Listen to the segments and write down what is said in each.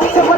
좋아?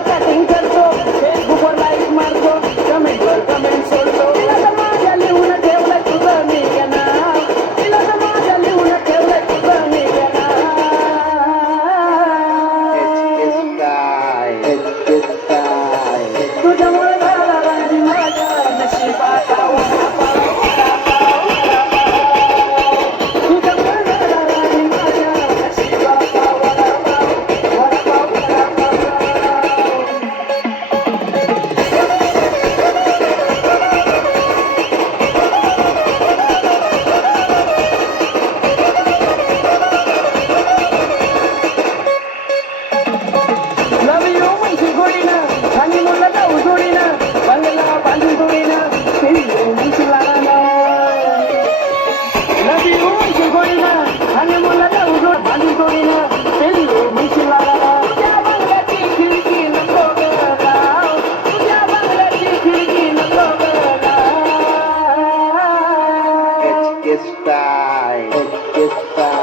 get back.